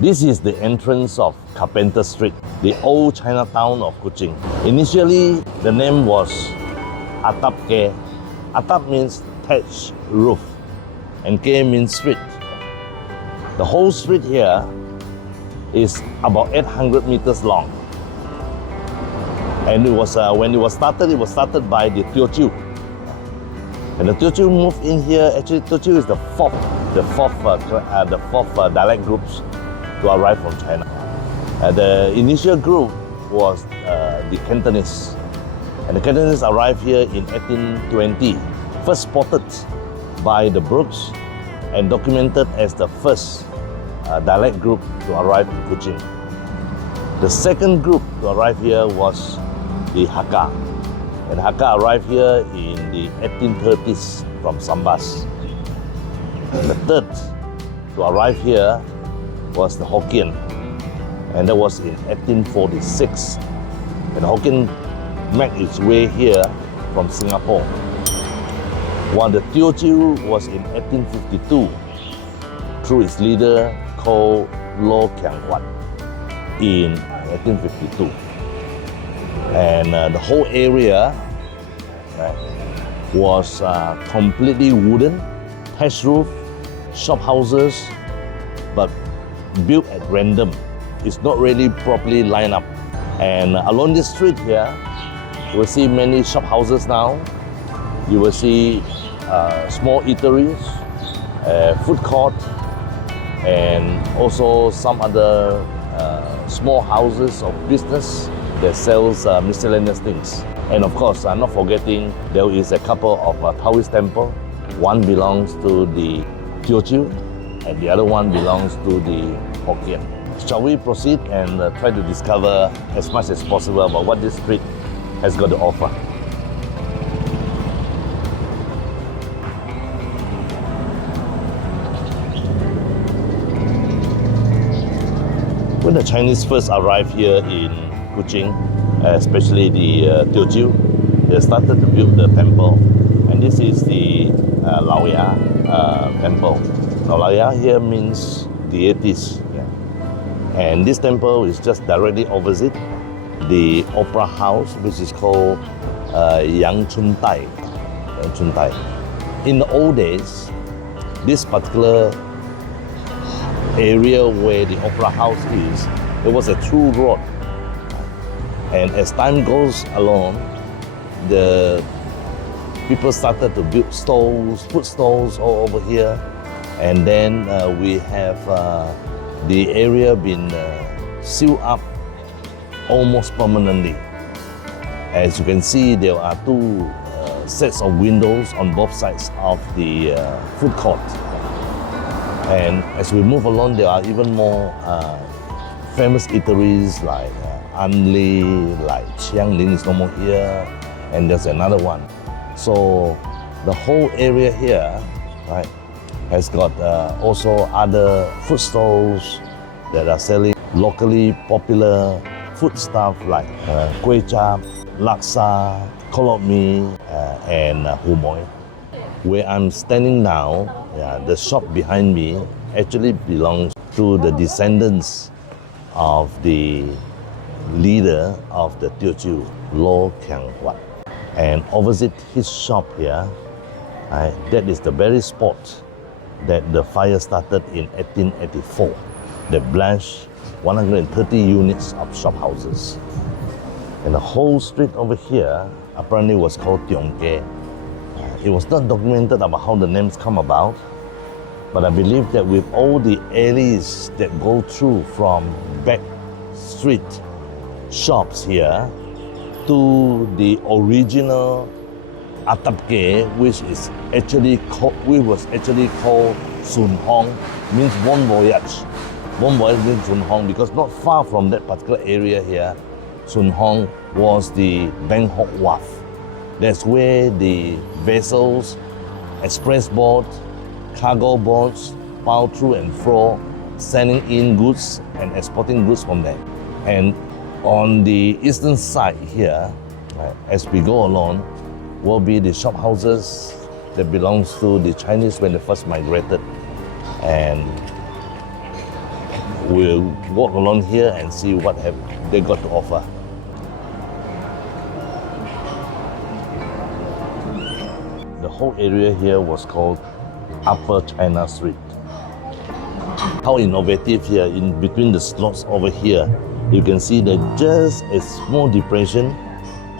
This is the entrance of Carpenter Street, the old Chinatown of Kuching. Initially, the name was Atap Ke. Atap means thatched roof, and Ke means street. The whole street here is about 800 meters long. And when it was started by the Teochew. And the Teochew moved in here. Actually, Teochew is the fourth dialect groups to arrive from China. The initial group was the Cantonese. And the Cantonese arrived here in 1820, first spotted by the Brooks and documented as the first dialect group to arrive in Kuching. The second group to arrive here was the Hakka. And Hakka arrived here in the 1830s from Sambas. And the third to arrive here was the Hokkien, and that was in 1846. And Hokkien made its way here from Singapore, while the Teochew was in 1852 through its leader called Lo Kiang Huat in 1852. And the whole area was completely wooden, thatched roof, shop houses, but built at random. It's not really properly lined up. And along this street here, you will see many shop houses now. You will see small eateries, food court, and also some other small houses of business that sells miscellaneous things. And of course, not forgetting, there is a couple of Taoist temples. One belongs to the Teochew, and the other one belongs to the Hokkien. Shall we proceed and try to discover as much as possible about what this street has got to offer? When the Chinese first arrived here in Kuching, especially the Teochew, they started to build the temple. And this is the Lao Ya temple. Now, Lao Ya here means deities. Yeah. And this temple is just directly opposite the opera house, which is called Yang Chun Tai. In the old days, this particular area where the opera house is, it was a through road. And as time goes along, the people started to build stalls, food stalls all over here. And then we have the area been sealed up almost permanently. As you can see, there are two sets of windows on both sides of the food court. And as we move along, there are even more famous eateries like Anli, like Chiang Lin is no more here, and there's another one. So the whole area here, right, has got also other food stalls that are selling locally popular food stuff like kueh chap, laksa, kolok mee, and humoy. Where I'm standing now, the shop behind me actually belongs to the descendants of the leader of the Teochew, Lo Kiang Huat. And opposite his shop here, that is the very spot that the fire started in 1884 that blasted 130 units of shop houses. And the whole street over here apparently was called Tiong Ke. It was not documented about how the names come about, but I believe that with all the alleys that go through from back street shops here to the original Atap Ke, which was actually called Sun Hong, means bon voyage. Bon voyage means Sun Hong because not far from that particular area here, Sun Hong was the Bangkok Wharf. That's where the vessels, express boats, cargo boats, plow through and fro, sending in goods and exporting goods from there. And on the eastern side here, as we go along, will be the shop houses that belongs to the Chinese when they first migrated. And We'll walk along here and see what have they got to offer. The whole area here was called Upper China Street. How innovative here, in between the slots over here, you can see that just a small depression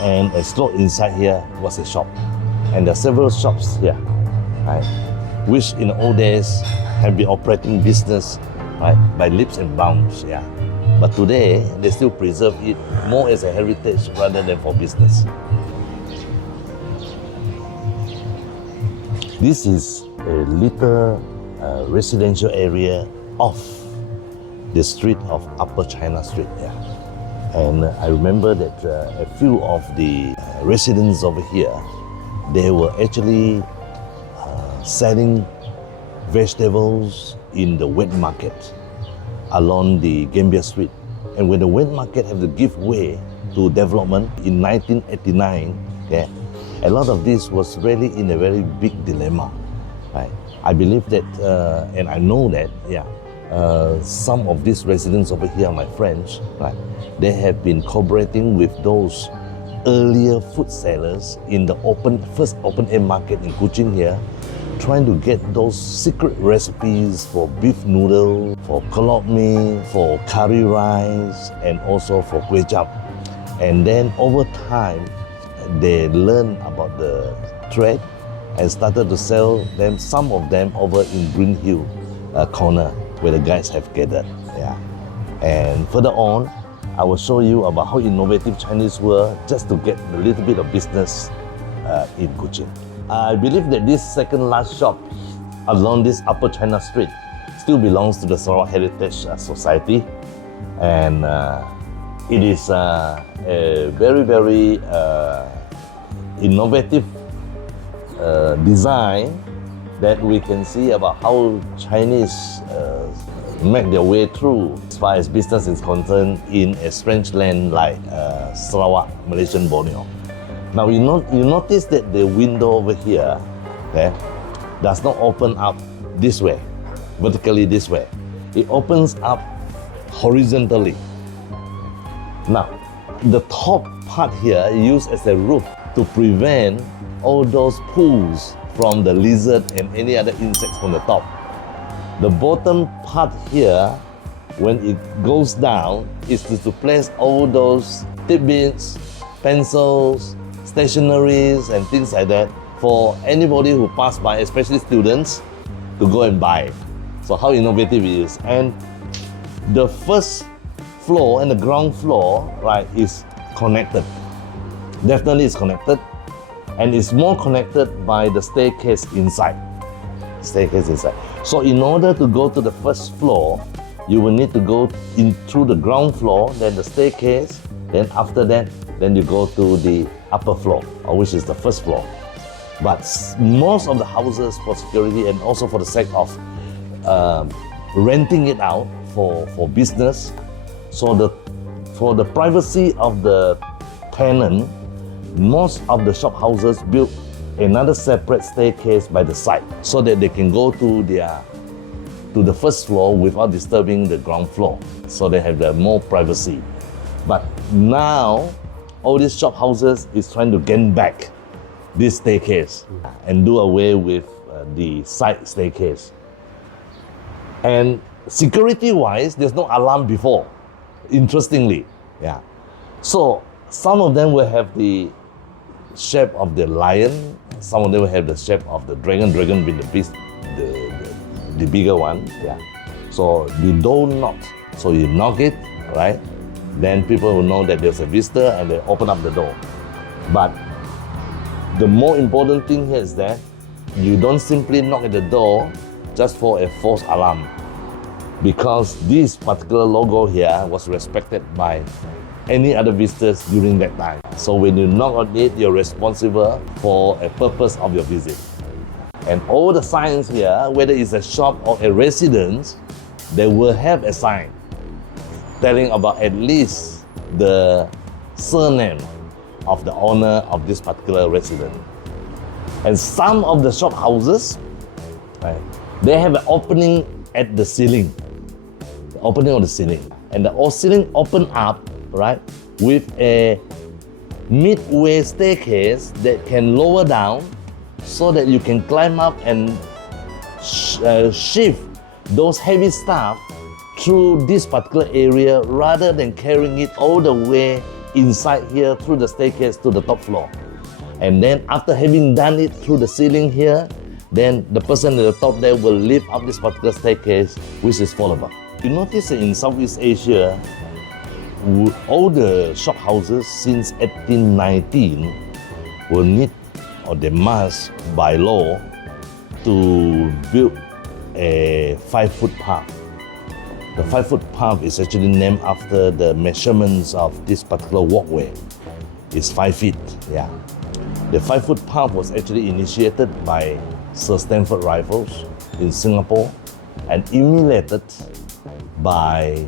and a slot inside here was a shop. And there are several shops here, right, which in the old days have been operating business, right, by leaps and bounds, yeah. But today, they still preserve it more as a heritage rather than for business. This is a little residential area off the street of Upper China Street. Yeah. And I remember that a few of the residents over here, they were actually selling vegetables in the wet market along the Gambia Street. And when the wet market had to give way to development in 1989, yeah, a lot of this was really in a very big dilemma. Right? I believe that, and I know that, yeah, some of these residents over here, my friends, right, they have been cooperating with those earlier food sellers in the first open-air market in Kuching here, trying to get those secret recipes for beef noodle, for kolok mee, for curry rice, and also for kway chap. And then over time, they learned about the trade and started to sell them, some of them over in Green Hill corner where the guys have gathered. Yeah. And further on, I will show you about how innovative Chinese were just to get a little bit of business in Kuching. I believe that this second last shop along this Upper China Street still belongs to the Sarawak Heritage Society, and it is a very, very innovative design that we can see about how Chinese make their way through as far as business is concerned in a strange land like Sarawak, Malaysian Borneo. Now you notice that the window over here does not open up this way, vertically this way. It opens up horizontally. Now, the top part here is used as a roof to prevent all those pools from the lizard and any other insects from the top. The bottom part here, when it goes down, is to place all those tidbits, pencils, stationaries, and things like that for anybody who pass by, especially students, to go and buy. So how innovative it is. And the first floor and the ground floor, right, is connected. Definitely it's connected. And it's more connected by the staircase inside. So in order to go to the first floor, you will need to go in through the ground floor, then the staircase, then after that, then you go to the upper floor, which is the first floor. But most of the houses, for security and also for the sake of renting it out for business, so for the privacy of the tenant, most of the shop houses built another separate staircase by the side so that they can go to the first floor without disturbing the ground floor. So they have more privacy. But now, all these shop houses is trying to gain back this staircase and do away with the side staircase. And security-wise, there's no alarm before, interestingly. Yeah. So some of them will have the shape of the lion, some of them will have the shape of the dragon being the beast, the bigger one. Yeah. So the door knocks. So you knock it, right? Then people will know that there's a visitor and they open up the door. But the more important thing here is that you don't simply knock at the door just for a false alarm, because this particular logo here was respected by any other visitors during that time. So when you knock on it, you're responsible for a purpose of your visit. And all the signs here, whether it's a shop or a residence, they will have a sign telling about at least the surname of the owner of this particular residence. And some of the shop houses, right, they have an opening at the ceiling. opening of the ceiling. And the ceiling opened up, right, with a midway staircase that can lower down so that you can climb up and shift those heavy stuff through this particular area rather than carrying it all the way inside here through the staircase to the top floor. And then after having done it through the ceiling here, then the person at the top there will lift up this particular staircase, which is followable. You notice that in Southeast Asia, all the shop houses since 1819 will need, or they must by law, to build a 5-foot path. The 5-foot path is actually named after the measurements of this particular walkway. It's 5 feet, yeah. The 5-foot path was actually initiated by Sir Stamford Raffles in Singapore and emulated by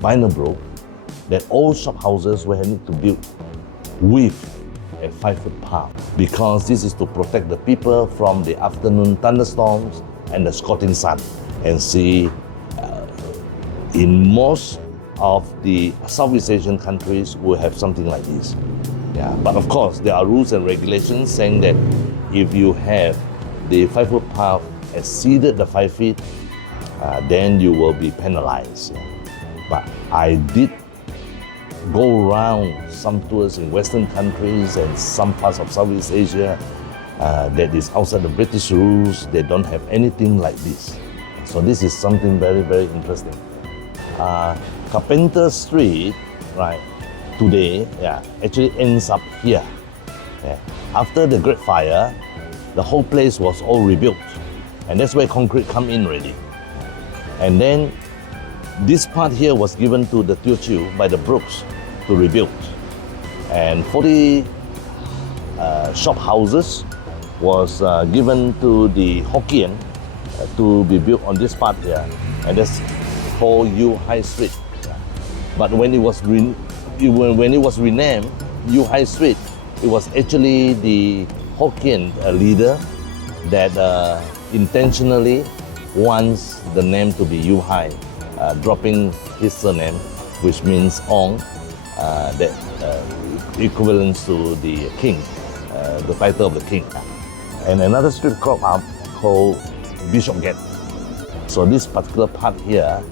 Vinebrook, that all shop houses will need to build with a 5-foot path, because this is to protect the people from the afternoon thunderstorms and the scorching sun. And see, in most of the Southeast Asian countries will have something like this. Yeah, but of course there are rules and regulations saying that if you have the 5-foot path exceeded the 5 feet, then you will be penalized. Yeah. But I did go around some tours in Western countries and some parts of Southeast Asia that is outside the British rules. They don't have anything like this. So this is something very, very interesting. Carpenter Street, right, today, yeah, actually ends up here. Yeah. After the Great Fire, the whole place was all rebuilt. And that's where concrete come in already. And then this part here was given to the Teochew by the Brooks to rebuild. And 40 shop houses was given to the Hokkien to be built on this part here. And that's called Yu High Street. But when it was renamed Yu High Street, it was actually the Hokkien leader that intentionally wants the name to be Yu Hai, dropping his surname, which means Ong, that equivalent to the king, the title of the king. And another street crop up called Bishopgate. So this particular part here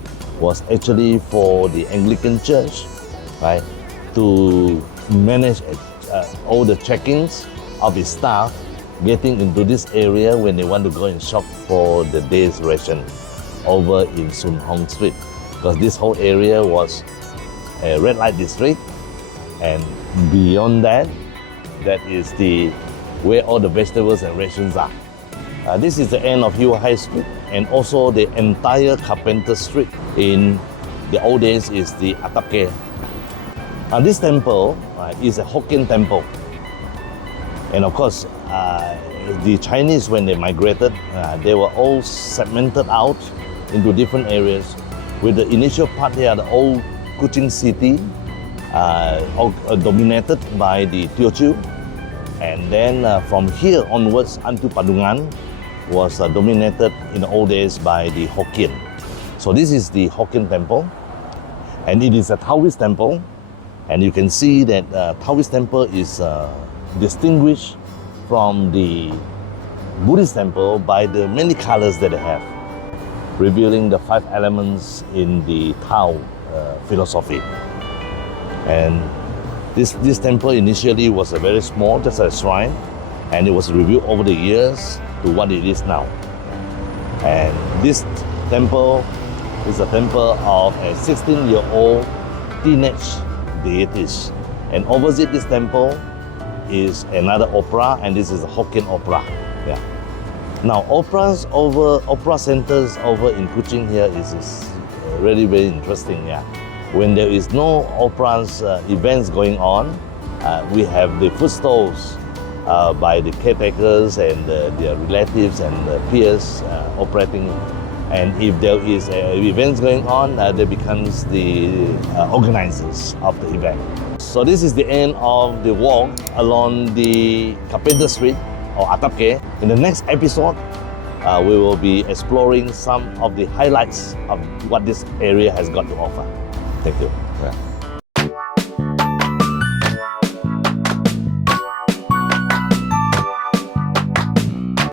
was actually for the Anglican Church, right, to manage all the check-ins of its staff getting into this area when they want to go and shop for the day's ration over in Soon Hong Street, because this whole area was a red light district, and beyond that, that is where all the vegetables and rations are. This is the end of Yu High Street, and also the entire Carpenter Street in the old days is the Atapke. Now this temple is a Hokkien temple, and of course the Chinese, when they migrated, they were all segmented out into different areas. With the initial part here, the old Kuching city, dominated by the Teochew, and then from here onwards unto Padungan was dominated in the old days by the Hokkien. So this is the Hokkien temple, and it is a Taoist temple, and you can see that Taoist temple is distinguished from the Buddhist temple by the many colors that they have, revealing the 5 elements in the Tao philosophy. And this temple initially was a very small, just a shrine, and it was rebuilt over the years to what it is now. And this temple is a temple of a 16-year-old teenage deities. And opposite this temple is another opera, and this is a Hokkien opera. Yeah. Now, opera centers over in Kuching here is really very interesting. Yeah. When there is no operas events going on, we have the food stalls by the caretakers and their relatives and peers operating. And if there is events going on, they becomes the organizers of the event. So this is the end of the walk along the Carpenter Street or Atapke. In the next episode, we will be exploring some of the highlights of what this area has got to offer. Thank you. Yeah.